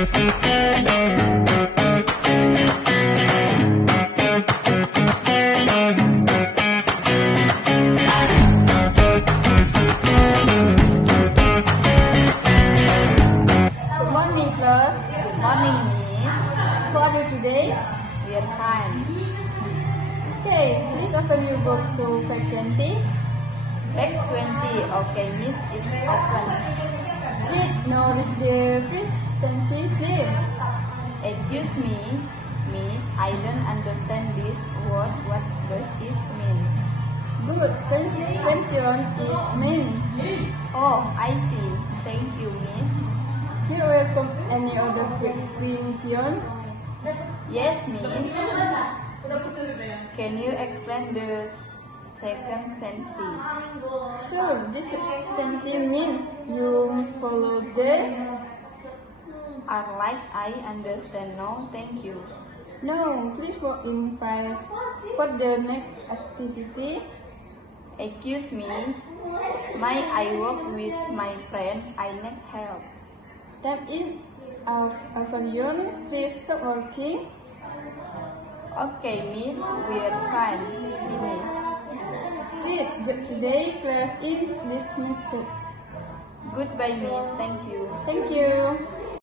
morning, class. Morning, Miss. How are you today? We are fine. Okay, please open your book to page 20. Page 20. Okay, Miss, it's open. Now read the first sentence, please. Excuse me, Miss. I don't understand this word. What does this mean? Good. Pension it means. Oh, I see. Thank you, Miss. You're welcome. Any other questions? Yes, Miss. Can you explain the second sentence? Sure, this sentence means you must follow the. Are like I understand. No, thank you. No, please work in files. For the next activity, Excuse me. I work with my friend. I need help. that is our afternoon. Please stop working. Okay, Miss. We are fine. Finish. Read today class is dismissed. Goodbye, Miss. Thank you. Thank you.